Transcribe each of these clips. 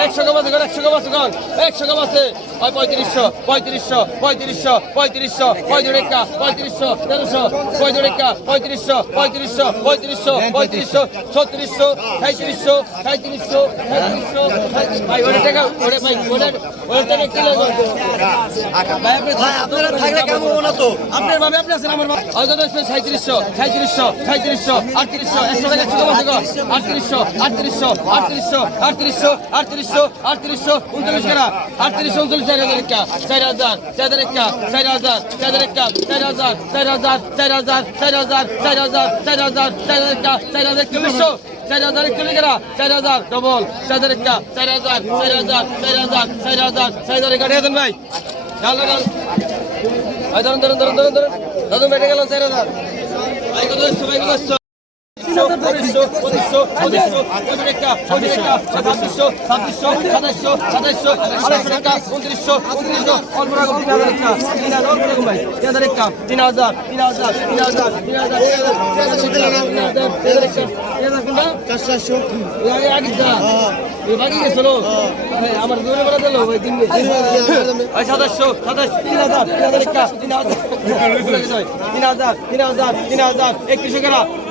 একশো কম আছে একশো কম আছে একশো কম আছে হয় পঁয়ত্রিশশো পঁয়ত্রিশশো পঁয়ত্রিশশো পঁয়ত্রিশশো পঁয়ত্রিশা পঁয়ত্রিশশো তেরোশো পঁয়ত্রিশা পঁয়ত্রিশশো পঁয়ত্রিশশো পঁয়ত্রিশশো পঁয়ত্রিশশো ছত্রিশশো সাঁত্রিশশো সাঁত্রিশশো সাঁত্রিশশো ভাই ওটা টাকা ওটা ভাই ওটা ওটা টাকা কি লাগবে? ভাই আপনি আপনারা থাকলে কেমন না তো আপনার ভাবে আপনি আছেন আমার দেখছেন সাঁত্রিশশো সাঁত্রিশশো সাঁত্রিশশো আটত্রিশশো একশো টাকা ছিল আটত্রিশশো আটত্রিশশো আটত্রিশশো আটত্রিশশো আটত্রিশশো আটত্রিশশো উনচল্লিশ টাকা আটত্রিশশো উনচল্লিশ চার হাজার একটা চার হাজার চার হাজার একটা চার হাজার চার হাজার একটা চার হাজার চার হাজার চার হাজার চার হাজার চার হাজার চার হাজার চার হাজার একটা চার হাজার একচল্লিশশো চার হাজার একচল্লিশ টাকা চার হাজার ডবল চার হাজার একটা চার হাজার চার হাজার চার হাজার চার হাজার চার হাজার একটা দেন ভাই ডাল ডাল ভাই ধরুন ধরুন ধরুন ধরুন ধরুন দাদু বেটে গেল চার হাজার ভাই কত এসছো ভাই কত এসছো পঁচিশশো পঁচিশশো পঁচিশশো পঁচিশ একটা পঁচিশ একটা ছাব্বিশশো ছাব্বিশশো সাতাইশশো সাতাইশশো আড়াইশো টাকা উনত্রিশশো উনত্রিশশো অল্প রকম তিন হাজার একটা তিন হাজার অল্প রকম ভাই তিন হাজার একটা তিন হাজার তিন হাজার তিন হাজার তিন হাজার তিন হাজার তিন হাজার চারশো আগে যা বাকি গেছিল আমার দূরে বেড়া দিল ভাই তিন সাতাশশো সাতাশ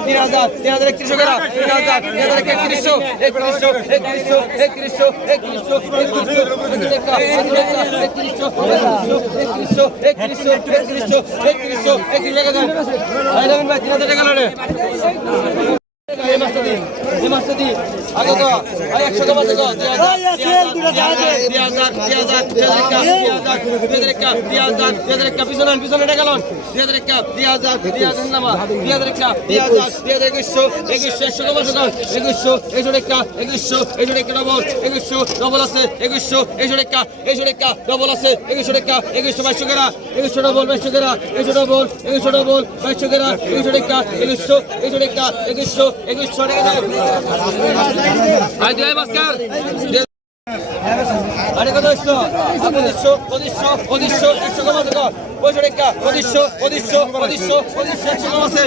তিন হাজার তিন হাজার একত্রিশশো করা তিন হাজার তিন একুশশো ডবল বাইশশো গেরা একুশশো ডবল একুশশো ডবল বাইশশো গেরা একুশশো টেকা একুশশো একুশশো টেকা একুশশো একুশশো টেকা ভাস্কর। আরে কত একশো পঁচিশশো পঁচিশশো পঁচিশশো, একশো কম আছে পঁয়ষট্টি টাকা পঁচিশশো পঁচিশশো পঁচিশশো পঁচিশশো, একশো কম আছে?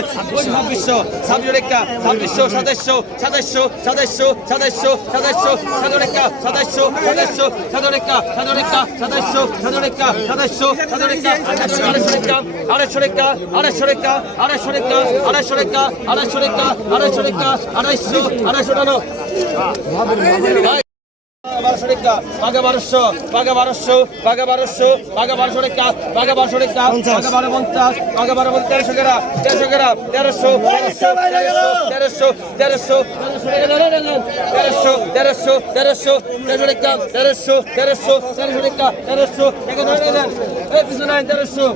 ছাব্বিশশো ছাব্বিশ টাকা ছাব্বিশশো সাতাইশশো সাতাইশশো সাতাইশশো সাতাইশশো সাতাইশশো সাত টাকা সাতাইশশো সাতাইশশো সাত টাকা সাত টাকা সাতাইশশো সাত টাকা সাতাইশশো সাত টাকা আড়াইশো টাকা আড়াইশো টাকা আড়াইশো টাকা আড়াইশো টাকা আড়াইশো টাকা আড়াইশো টাকা আড়াইশো আড়াইশো আড়াইশো টাকা বারোশো টাকা বাঘা বারোশো বাঘা বারোশো বাঘা বারোশো বাঘা বারোশো টাকা বাঘা বারোশো টাকা বাঘা বারো পঞ্চাশ বাঘা বারো পঞ্চাশ তেরোশো গ্রাম তেরোশো গ্রাম তেরোশো তেরোশো তেরোশো তেরোশো তেরোশো তেরোশো তেরোশো টাকা তেরোশো তেরোশো তেরোশো টাকা তেরোশো পিছনে তেরোশো।